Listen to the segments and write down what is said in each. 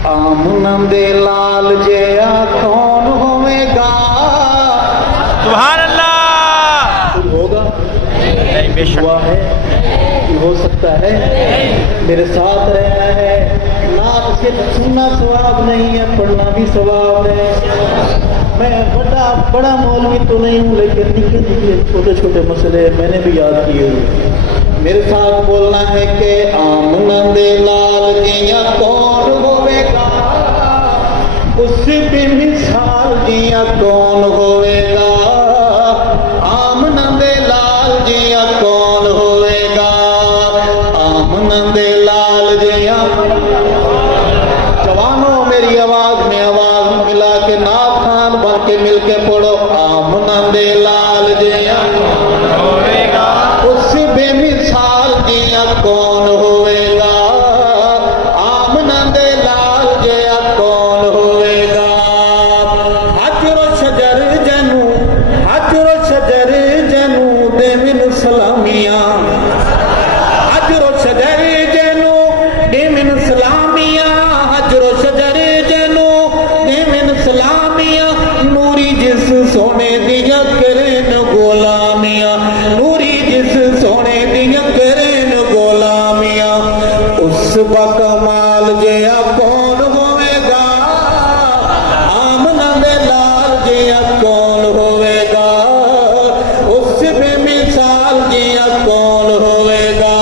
आमना दे लाल जिया कौन होवेगा? सुभान अल्लाह। कोई होगा? नहीं, बेशक हुआ है कि हो सकता है? मेरे साथ रहना है। नाम सिर्फ सुनना सवाब नहीं है, पढ़ना भी सवाब है। मैं बड़ा मौलवी तो नहीं हूँ, लेकिन निके निके छोटे छोटे मसले मैंने भी याद किए हुए। मेरे साथ बोलना है कि आमना दे लाल जिया कौन होवेगा? उस बेमिसाल जिया कौन होवेगा? आमना दे लाल जिया कौन होवेगा? आमना दे लाल जिया। जवानों, मेरी आवाज में आवाज मिला के नाथ खान बन के मिल के पढ़ो। आमना दे लाल जिया कौन होवेगा? उस बेमिसाल जिया कौन होवेगा? आमना दे लाल जिया कौन होवेगा? हजरो शजर जनू, हजरो शजर जनू दे मिन सलामियां। हजरो शजर जनू दे मिन सलामियां। हजरो शजर जनू दे मिन सलामियां। नूरी जिस सोने दिया करेन गोलामियां। नूरी जिस सोने दिया करेन गोलामियां। उस बकमाल जिया कौन होवेगा? आमना दे लाल जिया कौन होवेगा? उस बेमिसाल जिया कौन होवेगा?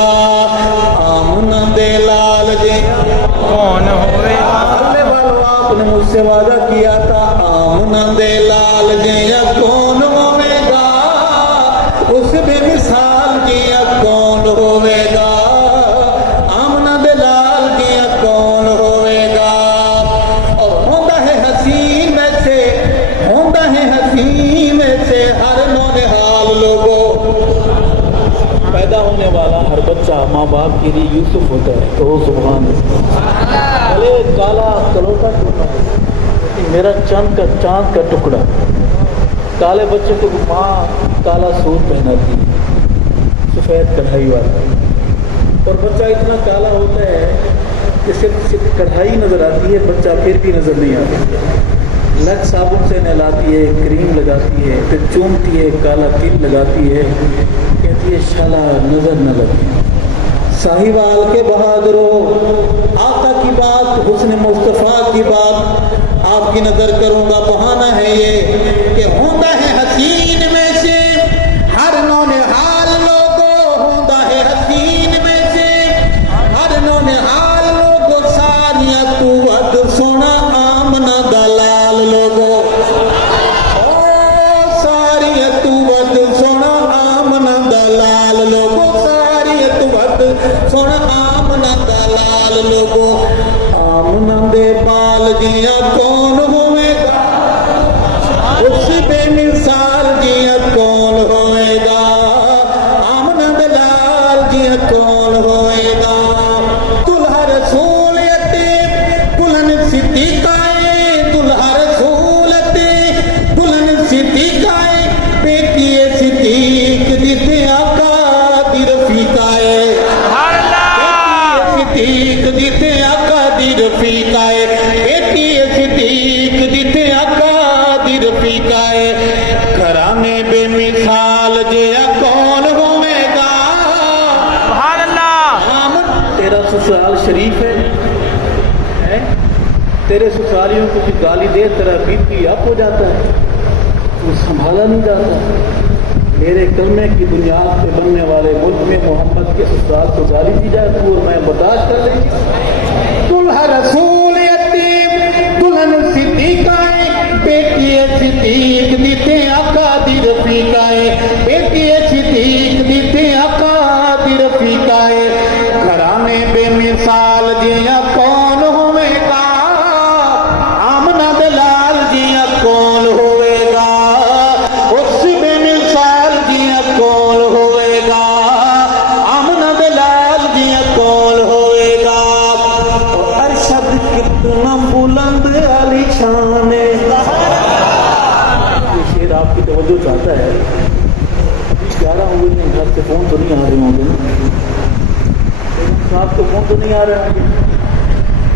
आमना दे लाल जिया कौन होवेगा? अल्लाह वालों, आपने मुझसे वादा किया था, आमना दे लाल जिया कौन होवेगा? उस बेमिसाल जिया कौन होवेगा? आमना दे लाल जिया कौन होवेगा? और होंदा है हसीन में से, होंदा है हसीन में से हर नौनिहाल लोगों। पैदा होने वाला हर बच्चा माँ बाप के लिए यूसुफ होता है। तो सुभान अल्लाह। भले काला कलोटा क्यों ना हो, लेकिन मेरा चांद का टुकड़ा। काले बच्चे को माँ काला सूट पहनाती है, सफ़ेद कढ़ाई वाला, और बच्चा इतना काला होता है कि सिर्फ कढ़ाई नज़र आती है, बच्चा फिर भी नज़र नहीं आता। लग साबुन से नहलाती है, क्रीम लगाती है, फिर चूमती है, काला तिल लगाती है, कहती है शाला नज़र न लगे। साहिवाल के बहादुरों, आका की बात, हुस्न मुस्तफ़ा की बात आपकी नजर करूंगा। बहाना है ये कि होंदा है हसीन में से हर नौनिहाल लोगों। होंदा है हसीन में से हर नौनिहाल लोगों। सारिया तू वद सोना आमना दलाल लोगों। ओ सारिया तू वद सोना आमना दलाल लोगों। सारिया तू वद सोना आमना दलाल लोगों। आमना दे बाल जिया कौन होवेगा? उस बेमिसाल जिया कौन होवेगा? आमना दे लाल जिया कौन होवेगा? दुल्हा रसूल यतीम दुल्हन सिद्दीकाए। दुल्हा रसूल यतीम दुल्हन सिद्दीकाए। बेटी सिद्दीक दिते आका दी रफीकाए। सिद्दीक दिते आका दी रफीकाए। बेटी सिद्दीक दिते आका दी रफीकाए। घराने बेमिसाल जिया कौन होवेगा? सुभान अल्लाह। तेरा ससुराल शरीफ है? तेरे ससुरालियों को भी गाली दे, तेरा बीपी अप हो जाता है, वो संभाला नहीं जाता। मेरे कलमे की बुनियाद पे बनने वाले मुल्क में मोहम्मद के ससुराल को गाली दी जाए तो मैं बर्दाश्त कर लेंगे। दुल्हा रसूल यतीम दुल्हन सिद्दीकाए। बेटी सिद्दीक दिते आका दी रफीकाए। बेटी सिद्दीक दिते आका दी रफीकाए। घराने बेमिसाल जिया कौन होवेगा? आमना दे लाल जिया कौन होवेगा? उस बेमिसाल जिया कौन होवेगा? आमना दे लाल जिया कौन होवेगा? अरशद कितना बुलंद अली शान है। ये शेर आपकी तवज्जो चाहता है। 11 हुए नहीं, घर से फोन तो नहीं आ रहे होंगे, साहब को फोन तो नहीं आ रहा है।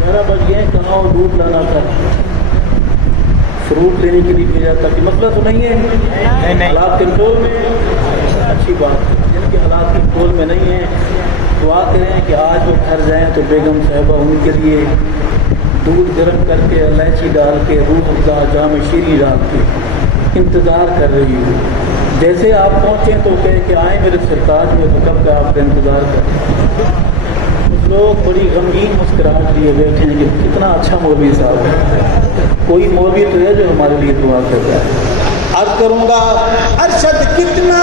11 बज गए, कहाँ वो दूध लाना था, फ्रूट लेने के लिए भेजा था, कि मसला तो नहीं है, नहीं। हालात कंट्रोल में है, अच्छी बात है। जिनके हालात कंट्रोल में नहीं है दुआ करें कि आज वो घर जाएं तो बेगम साहिबा उनके लिए दूध गर्म करके इलायची डाल के रूह अफ़ज़ा जाम शीरी डाल के इंतज़ार कर रही हो। जैसे आप पहुँचे तो कहे कि आए मेरे सरताज में, तो कब का आपका इंतज़ार कर। कुछ लोग बड़ी गमगीन मुस्कुराहट लिए बैठे हैं कि कितना अच्छा मौलवी साहब है, कोई मौलवी तो है जो हमारे लिए दुआ करता है। अर्ज करूँगा, अरशद कितना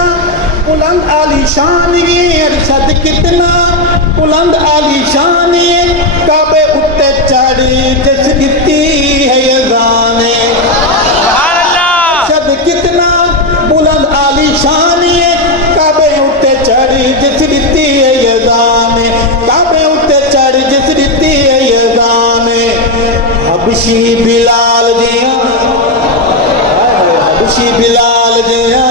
बुलंद आलीशान ये, अरशद कितना बुलंद आलीशान ये, काबे उत्ते चढ़ी जस दिती है यज़ाने। अरशद कितना बुलंद आलीशान ये, काबे उत्ते चढ़ी जस दिती है यज़ाने, काबे उत्ते चढ़ी जस दिती है यज़ाने। हबशी बिलाल दिया, हबशी बिलाल दिया